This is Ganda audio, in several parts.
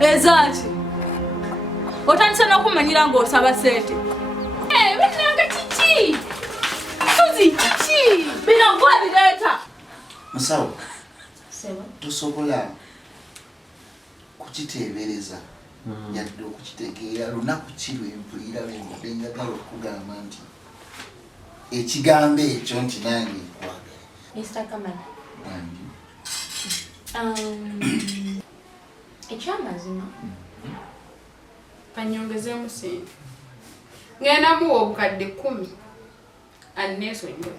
Esasage. Otandise n'okumanyira ng'osaba ssente. Binnanga kiki? Suzi kiki? Bino gwabireeta. Musawo. Sewa. Tosobola kukiteebereza. Yadde okukitegeera lunaku ki lwempulira lwembadde njagala okugamba nti ekigambo ekyo nti nange nkwagala. Mr. Kamala. Ekyamazima kanyongezeemu sente ngenda muwa obukadde 10 anneesonyiwe.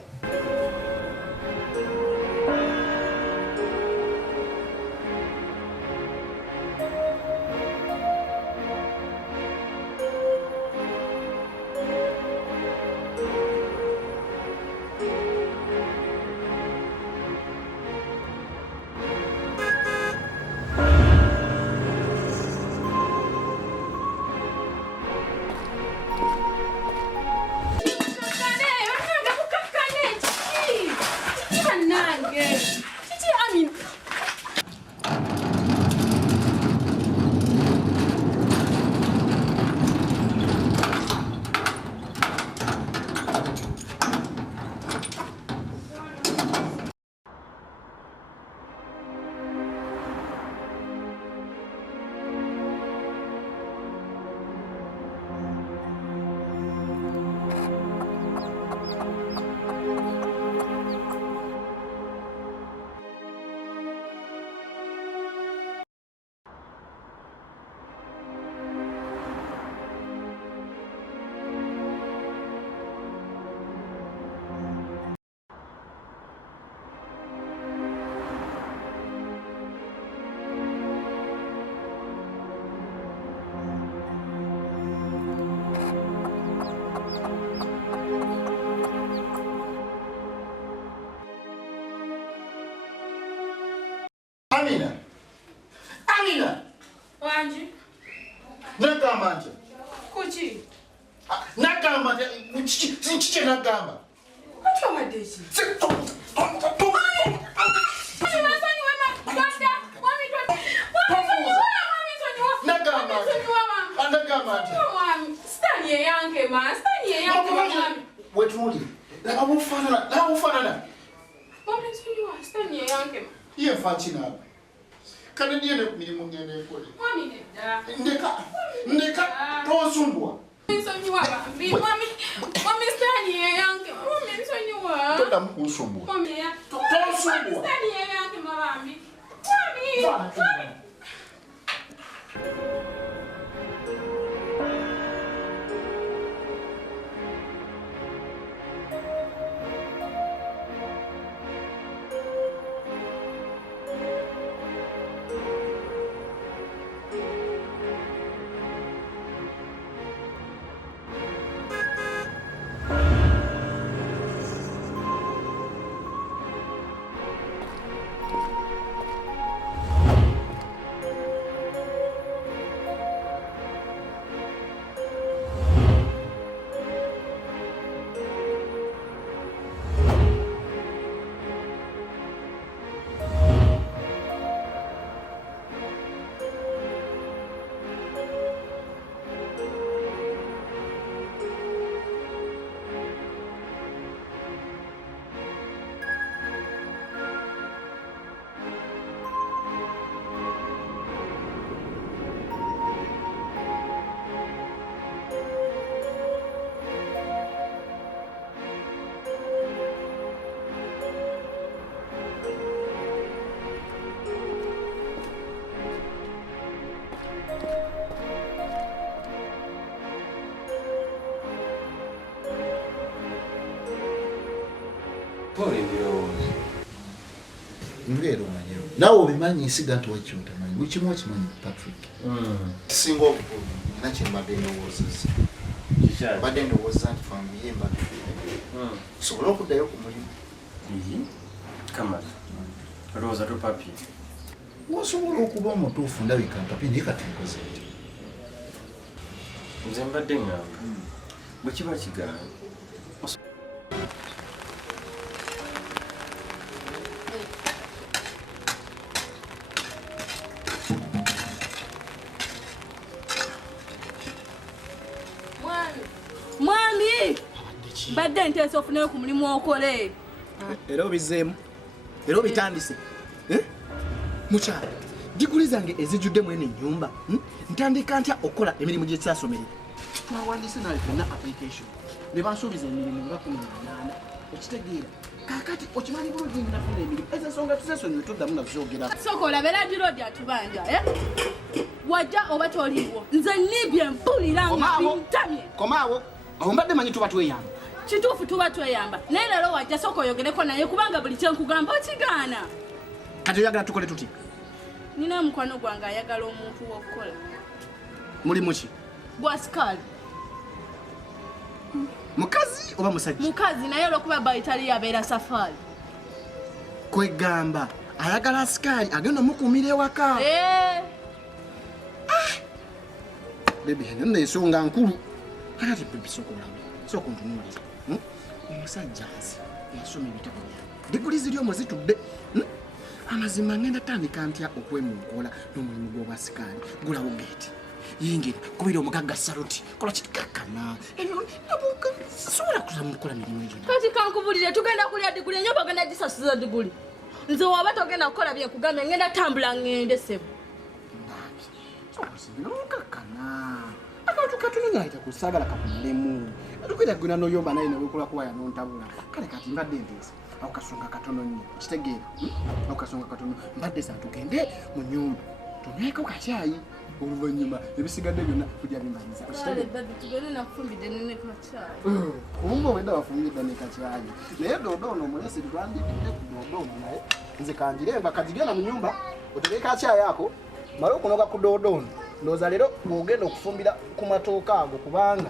Amina! Wanji? Nagamba nti? Kuki? Nagamba nti, kiki nagamba? Kati omadde ki? Nagamba nti? Sitani yeyange ma, sitani yeyange mwami. Wetuuli, nabufaanana. Mwami nsonyiwa, sitani yeyange ma. Ye nfa kinaawe. Kale ndiye ne mirimu ngenda ekole. Mwami nedda. Ndeka tosumbuwa. Nsonyiwa bambi, mwami sitani yeyange, mwami nsonyiwa. Toddamu kunsumbuwa. Tosumbuwa. Sitani yeyange ma bambi. Mwami. Ngero manyo. Nawe obimanyi nsiga nti wakyota manyi. Bukimu okimanyi Patrick. Kisinga obukulu nakye mbadde ndowooza. Mbadde ndowooza nti family mbadde. Sobola okuddayo ku mulimu. Kamala. Olowooza to papi. Osobola okuba omutuufu ndabika papi naye kati nkoze nti. Nze mbadde ngamba. Bwe kiba kigaana. badde nteesa ofuneyo ku mulimu okole. Era obizeemu era obitandise mukyala diguli zange ezijjudde mwene ennyumba ntandika ntya okukola emirimu gye kyasomerera twawandise nawe fenna application ne bansuubiza emirimu nga 18 ekitegeera kakati okimanyi bulungi nafuna emirimu ezo ensonga tuzesonyiwe tuddamu nazogera sooka olabeera dirodi atubanja wajja oba toliiwo nze nibye mpulira nga bintamye komaawo awo mbadde manyi tuba tweyamba kituufu tuba tweyamba naye leero wajja sooka oyogereko naye kubanga buli kyenkugamba okigaana kati oyagala tukole tuti nina omukwano gwange ayagala omuntu w'okukola mulimu ki gwa sikaali mukazi oba musajja mukazi naye olwokuba bayitali yabeera safaari kwegamba ayagala sikaali agenda mukuumira ewaka bebi eno ensonga nkulu akati bebi sooka ontunuulira omusajja nzi yasoma ebitabo diguli ziri omwo zitudde amazima ngenda tandika ntya okwemunkola n'omulimu gw'obwa sikaali gulawo geeti yingira kubira omugagga saluti kola kitikakkana sobola kukola mirimu egyo kati kankubulire tugenda kulya diguli enyo bagenda gisasuza diguli nze waba togenda kukola byenkugambe ngenda tambula ngende sebo okakkana akantu katunonyaita kusagala kakumulemu tukwira gwina noyoba naye newekola kuba yanontabula kale kati mbadde nteesa ako kasonga katono nnyo kitegeera ako kasonga katono mbadde sa tugende mu nyumba tunyweko kakyayi oluvannyuma ebisigadde byonna kujja bimaliza omba obwedda bafumbidde ne kakyayi naye doodono omulesi tulwandikidde ku doodono naye nze kanjiremba kajigenda mu nyumba otereke kakyayi ako male okunoga ku doodono ndowooza leero bw'ogenda okufumbira ku matooka ago kubanga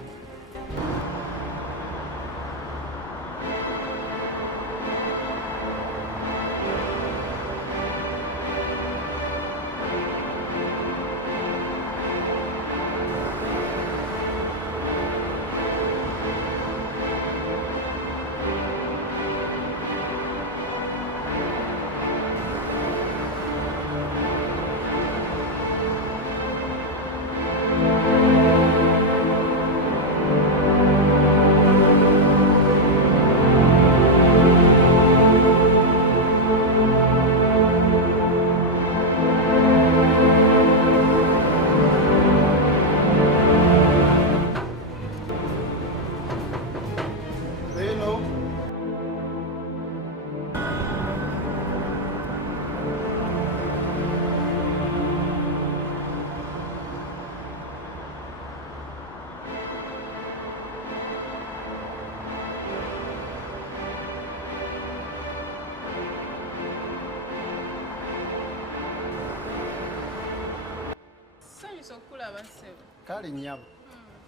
kale nnyabo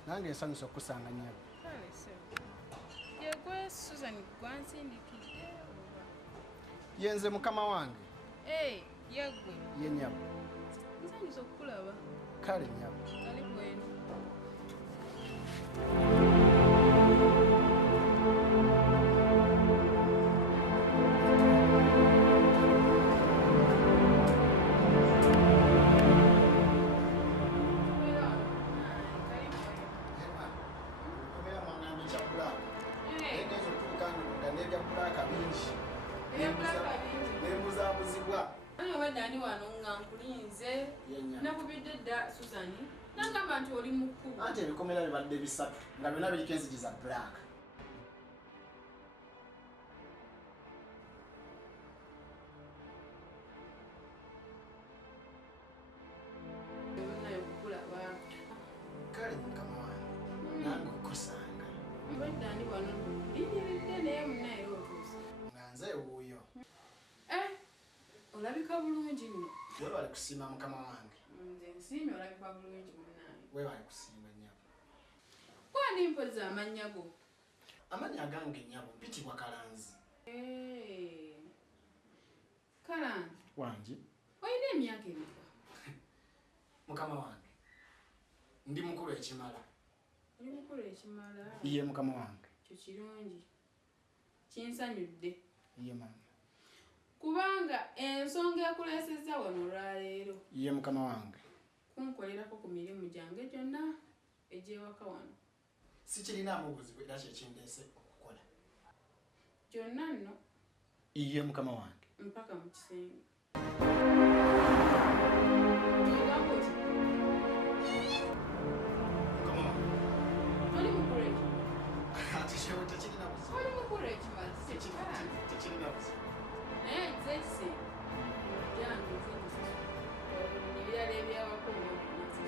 nange nsanyusa okusanga nnyabo yenze mukama wange ye nnyabo kale nnyabo anti ebikomera bibadde bisatu nga byonna biriko enzigi za black kale mukama wange nange okusanga nga nze wuuyo olabika bulungi nno webale kusiima mukama wange nze nsiimye olabika bulungi munaye webale kusiima nnyabo kwani mpoza amannya go amannya agange nnyabo mpitibwa kalanzi kalanzi wangi olina emyaka emeka mukama wange ndi mukulu ekimala oli mukulu ekimala iye mukama wange kyo kirungi kinsanyudde iye mama kubanga ensonga ekuleesezza wano olwaleero iye mukama wange kunkolerako ku mirimu gyange gyonna egyewaka wano sikirinaamu obuzibu era kyekindeese Kyonna nno iye mukama wange mpaka mu kisenge. mukama wange Oli mukureki. ati shewe tekirina buzibu Oli mukureki basi. tekirina buzibu Naye zese. Jangu zese. Ebirala ebyawakulu nazo.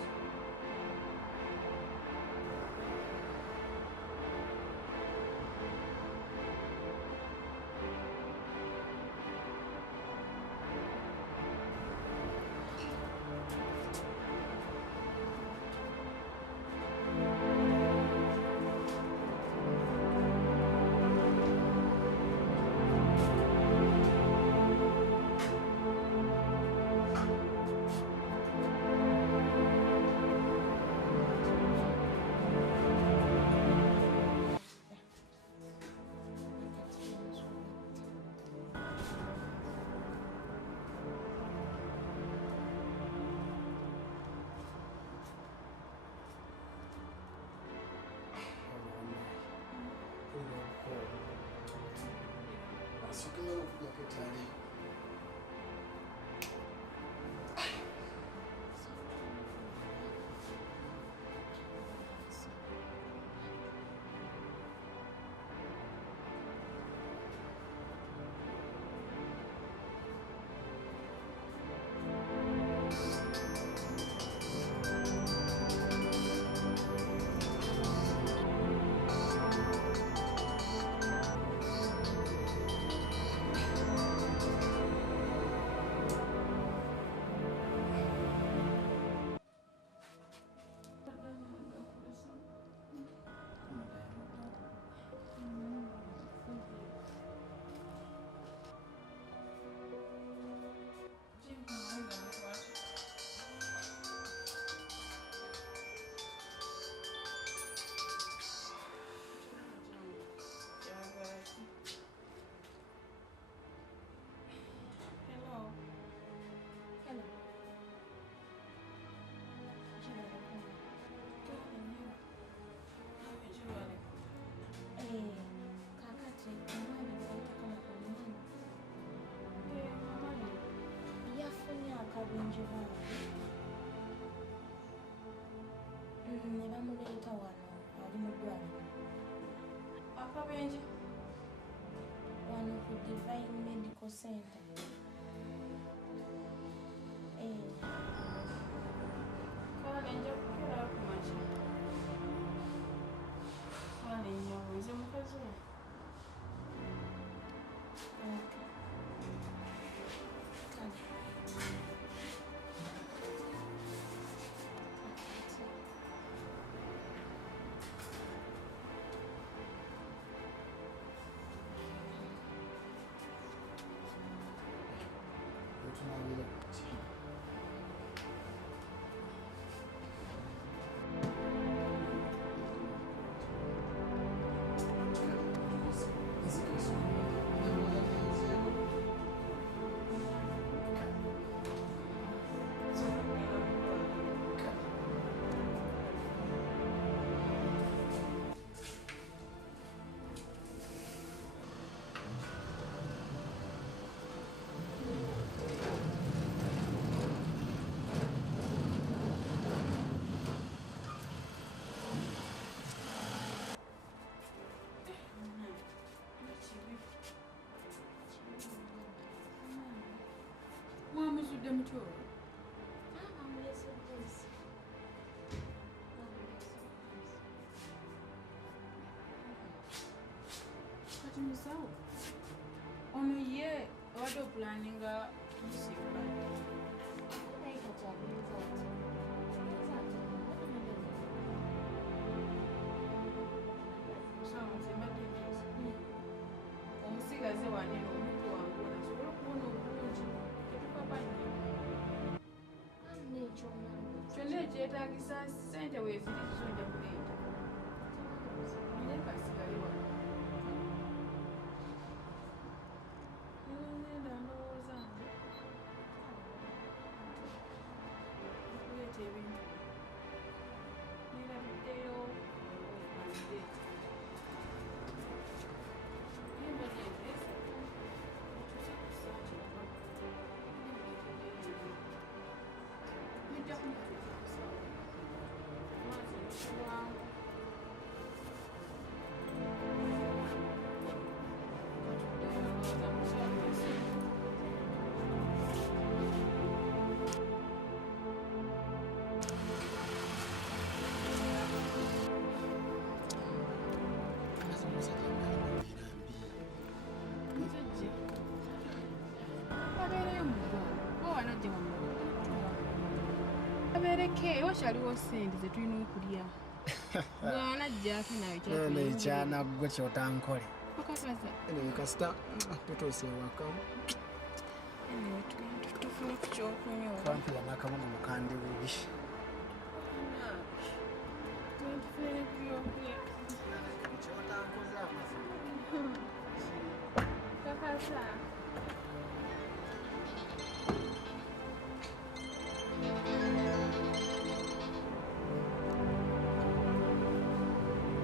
akabenje bange ne bamuleeta wano ali mu ddwaliro akabenje wano ku Divine Medical Center. kale nja kukera kumakya kale nyawo nze mukazi we mwamuzudde mutyo kati musawo ono ye obadde opulaninga musiba omusigaze wanene omuntu wange onasobola okubona obulungi tetukabanye kyonna ekyetaagisa ssente weeziri kizonja kuleeta naye kasigale wano nenda ndowooza nti okuleeta ebintu nerabiddeyo andeeta yemba lyente tuleke wakyaliwo ssente zetulina okulya bwana jjako nawe nekyana gwe kyotankole okakaza kasita tutuuse ewaka tufune ku kyokunywa kampira n'akabuga mukandi bubi tufune ku byokulya kyotankoze kakasa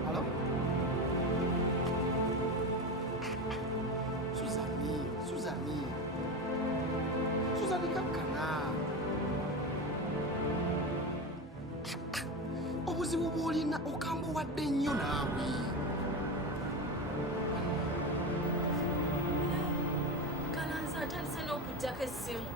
Halo? Suzani kakkana. Obuzibu bw'olina okambuwadde nnyo naawe. Kalanza atandise n'okuggyako essimu.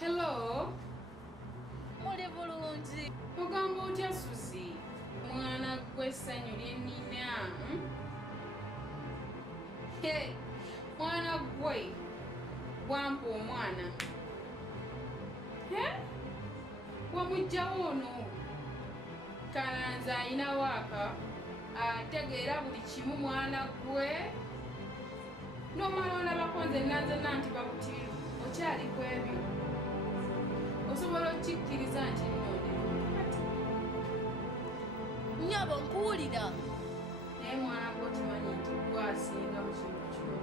Hello? Muli bulungi. Ogamba otya Suzi? Mwana gwe essanyu lyennina. Mwana gwe wampa omwana. Wamugjawo ono. Kalanza ayina waaka ategeera buli kimu mwana gwe. N'omala olabako nze nanzena nti bakutiru okyali ku ebyo. Osobola okikkiriza nti nnondera Nnyabo nkuwulira. naye mwana gwe okimanyi nti gwe asinga mu kintu kino.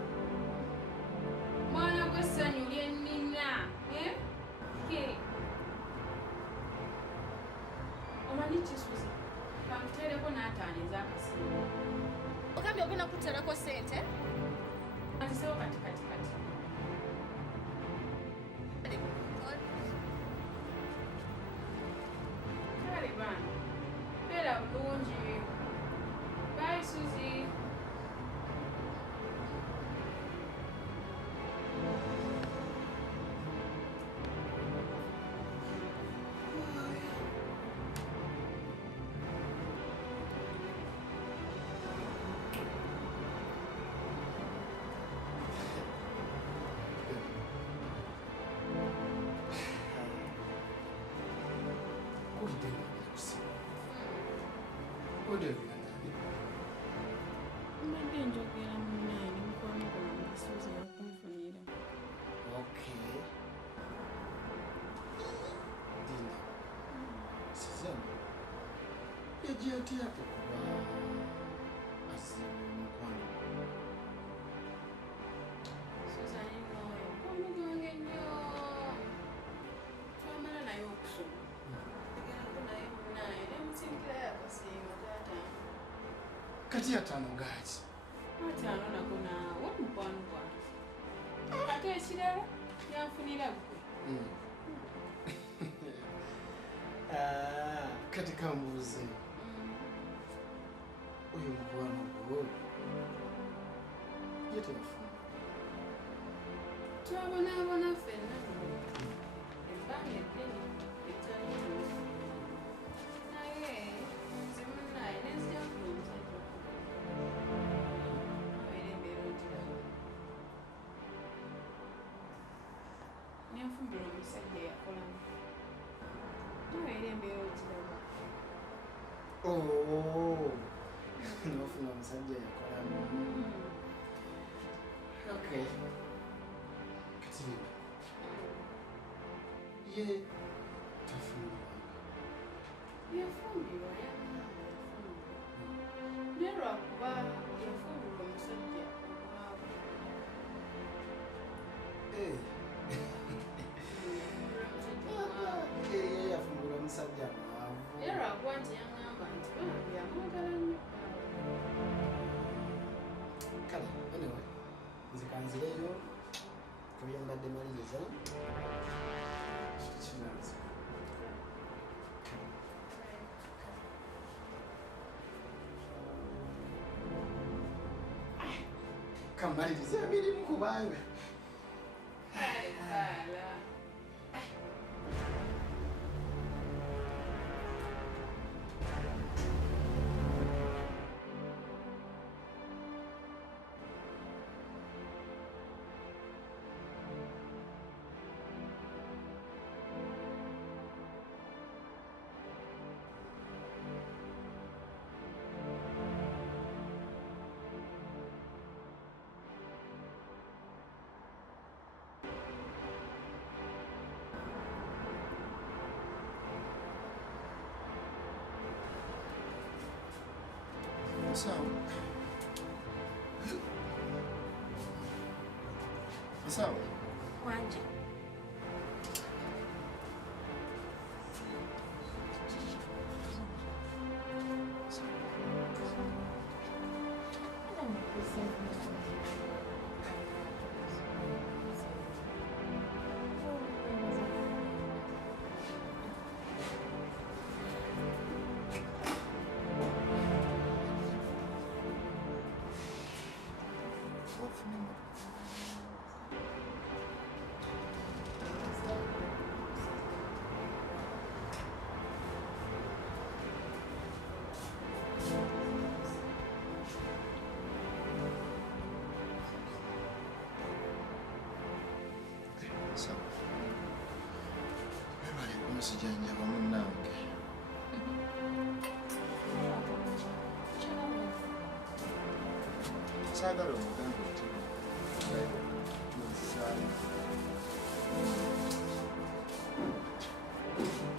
Mwana gwe essanyu lyennina. Omanyi kisuzi kankuteereko n'ataano ez'akasinga. Ogambye ogenda kuterako ssente? Antisewo kati. Kale bana, beera bulungi. Bye Suzi. Obadde Uganda. Mbadde njogera munnaye ne mukwano gwange Suuzi yakunfunira. Okay. Dina. Sizana. Yagiye atya okuba asiba mukwano. Suuzani n'oyo mukwano gwange nnyo. Twamala naye okusoma. Tugendako naye munnaye ne musindikirayo akasinga taata. Kati ataano gaaki. Ataano nako naawe mukwano gwange. Ate ekirala yanfunira ggwe. Kati kambuuze. Oyo mukwano gwo ye telefoni. Twabonaabona ffenna ebbanga eddene ettaliimu naye nze munnaye nenzija kuba omusajja nabeera embeera ogiraba nenfumbira omusajja eyakolamu nabeera embeera ogiraba. Nofuna omusajja yakolamu. Okay. Katirina. Ye tafumbirwanga. Yafumbirwa naye lwakuba yafumbirwa omusajja omwavu. Ye yafumbirwa omusajja mwavu. Era lwakuba nti yaŋŋamba nti bambi amwagala nnyo. Kale, anyway, nze kanzireyo kubye mbadde maliriza kinazi. Kamaliriza emirimu kubanga sawa. Wanje. Sijanjaba munnange. Saagala omugambe nti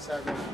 saagala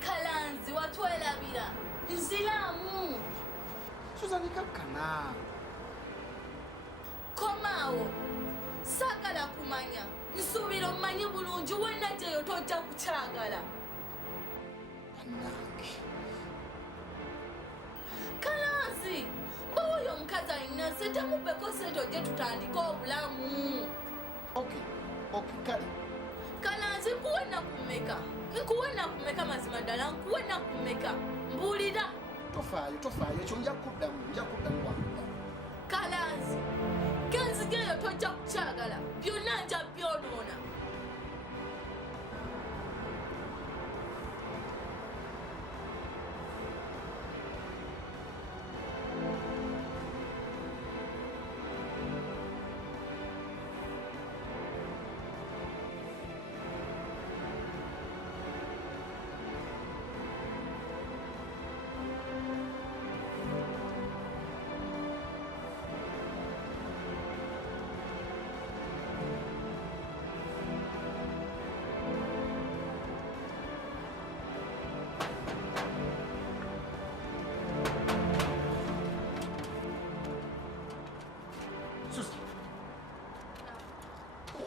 Kalanzi watwelabira nziramu Suzani kakkana. komaawo saagala kumanya nsuubira omanyi bulungi wenna gyeyo tojja kukyagala. Bannange. Kalanzi, bw'oyo omukazi alina ssente mubbeko ssente ojje tutandike obulamu. Okay, kale. Kalanzi, nkuwe ennaku mmeka mazima ddala, nkuwe ennaku mmeka? Mbuulira. Tofaayo, ekyo nja kuddamu.